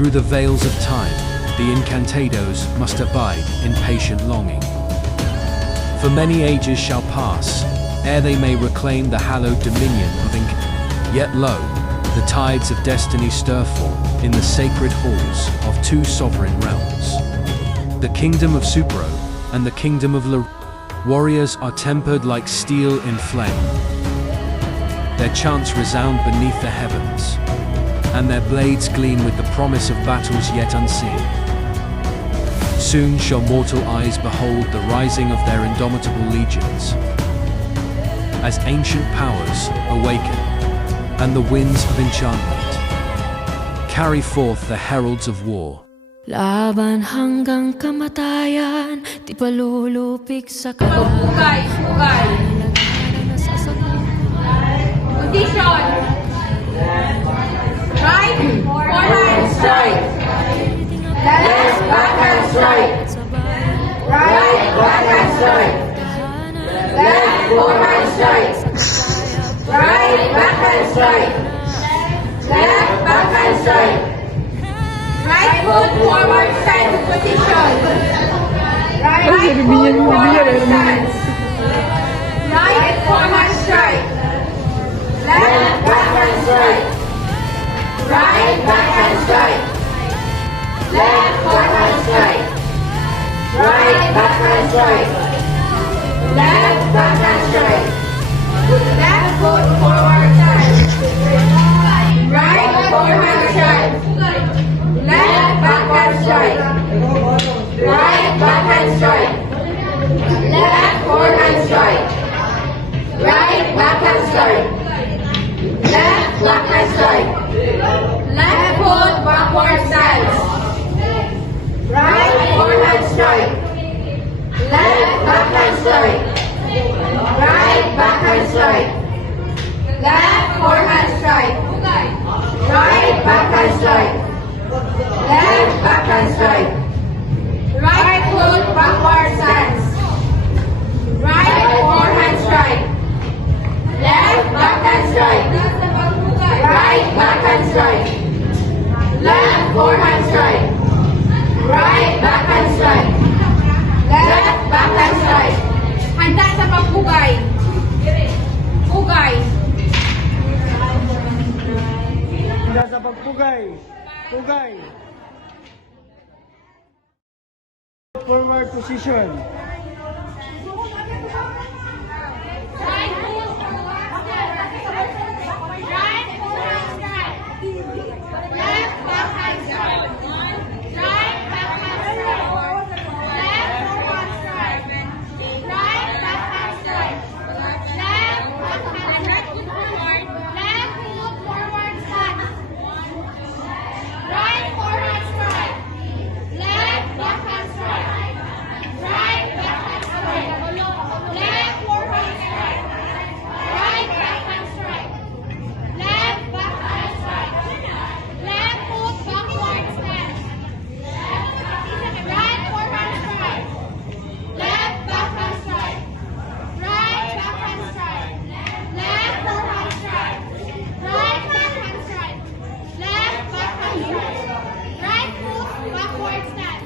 Through the veils of time, the Encantados must abide in patient longing. For many ages shall pass, ere they may reclaim the hallowed dominion of Yet lo, the tides of destiny stir forth in the sacred halls of two sovereign realms. The kingdom of Supro and the kingdom of La. Warriors are tempered like steel in flame. Their chants resound beneath the heavens, and their blades gleam with the promise of battles yet unseen. Soon shall mortal eyes behold the rising of their indomitable legions, as ancient powers awaken, and the winds of enchantment carry forth the heralds of war. Laban hanggang kamatayan, di palulupik sa kalaban. Position. Right, forehand strike. Left, backhand strike. Right, backhand strike. Left, forehand strike. Right, backhand strike. Left, backhand strike. Right foot forward stance position. Right foot forward stance. Right forehand strike. Left backhand strike. Right backhand strike. Left forehand strike. Right backhand strike. Left backhand strike. Left foot forward stance. Right forehand strike. Left backhand strike. Right backhand strike. Left forehand strike. Right backhand strike. Left backhand strike. Left foot backward stance. Right forehand strike. Left backhand strike. Right backhand strike. Left forehand strike. Right backhand strike. Left backhand strike. Right foot backward stance. Right forehand strike. Left backhand strike. Right backhand strike. Left forehand strike. Right backhand strike. Left backhand strike. Handa sa pagpugay. Pugay. Handa sa pagpugay. Pugay. Forward position. Right foot backward stance.